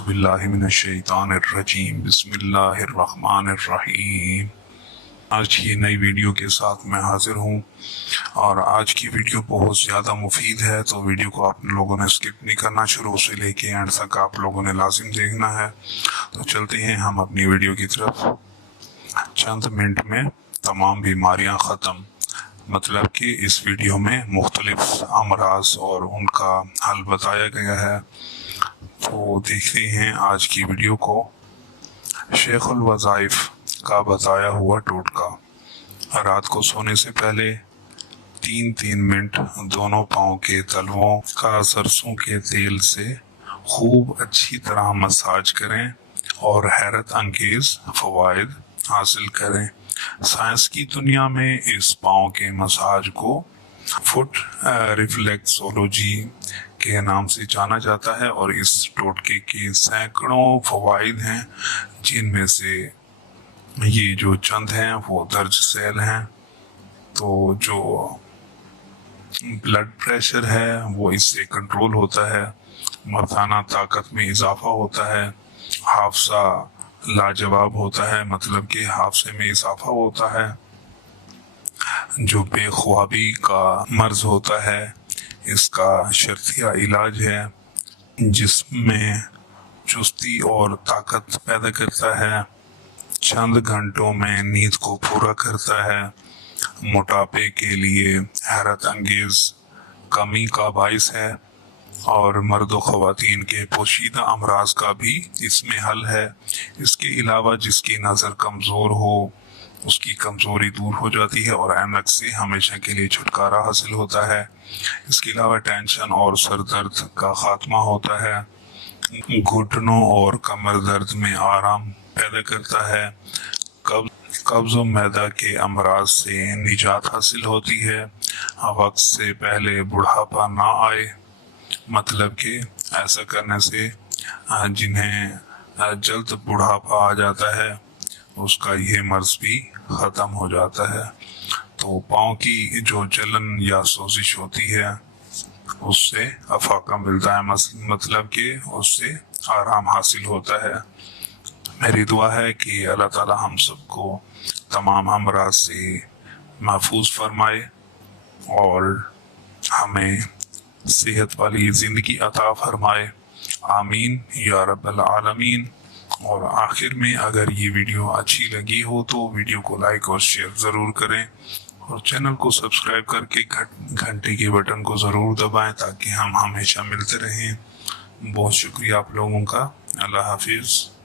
औज़ुबिल्लाहिमिनश्शैतानिर्रजीम बिस्मिल्लाहिर्रहमानिर्रहीम। आज की नई वीडियो के साथ मैं हाजिर हूँ और आज की वीडियो बहुत ज़्यादा मुफीद है, तो वीडियो को आप लोगों ने स्किप नहीं करना, शुरू से लेके एंड तक आप लोगों ने लाजिम देखना है। तो चलते हैं हम अपनी वीडियो की तरफ। चंद मिनट में तमाम बीमारियाँ ख़त्म, मतलब कि इस वीडियो में मुख्तलिफ अमराज और उनका हल बताया गया है। तो देखते हैं आज की वीडियो को। शेखुल वज़ाइफ का बताया हुआ टोटका। रात को सोने से पहले 3-3 मिनट दोनों पाँव के तलवों का सरसों के तेल से खूब अच्छी तरह मसाज करें और हैरत अंगेज फ़वाइद हासिल करें। साइंस की दुनिया में इस पाँव के मसाज को फुट रिफ्लेक्सोलॉजी के नाम से जाना जाता है और इस टोटके के सैकड़ों फ़वाइद हैं, जिनमें से ये जो चंद हैं वो दर्ज सेल हैं। तो जो ब्लड प्रेशर है वो इससे कंट्रोल होता है, मर्दाना ताकत में इजाफा होता है, हाफसा लाजवाब होता है, मतलब कि हाफसे में इजाफा होता है। जो बेख्वाबी का मर्ज होता है इसका शर्तिया इलाज है, जिसमें चुस्ती और ताकत पैदा करता है, चंद घंटों में नींद को पूरा करता है, मोटापे के लिए हैरत अंगेज कमी का बाइस है और मर्द व ख़वातीन के पोशीदा अमराज का भी इसमें हल है। इसके अलावा जिसकी नज़र कमज़ोर हो उसकी कमज़ोरी दूर हो जाती है और ऐनक से हमेशा के लिए छुटकारा हासिल होता है। इसके अलावा टेंशन और सर दर्द का खात्मा होता है, घुटनों और कमर दर्द में आराम पैदा करता है, कब्ज़ व मैदा के अमराज से निजात हासिल होती है, वक्त से पहले बुढ़ापा ना आए, मतलब कि ऐसा करने से जिन्हें जल्द बुढ़ापा आ जाता है उसका ये मर्ज भी ख़त्म हो जाता है। तो पाँव की जो जलन या सोजिश होती है उससे अफाका मिलता है, मतलब कि उससे आराम हासिल होता है। मेरी दुआ है कि अल्लाह ताला हम सबको तमाम अमराज से महफूज फरमाए और हमें सेहत वाली ज़िंदगी अता फरमाए। आमीन या रब्बल आलमीन। और आखिर में अगर ये वीडियो अच्छी लगी हो तो वीडियो को लाइक और शेयर ज़रूर करें और चैनल को सब्सक्राइब करके घंटे के बटन को ज़रूर दबाएं ताकि हम हमेशा मिलते रहें। बहुत शुक्रिया आप लोगों का। अल्लाह हाफिज़।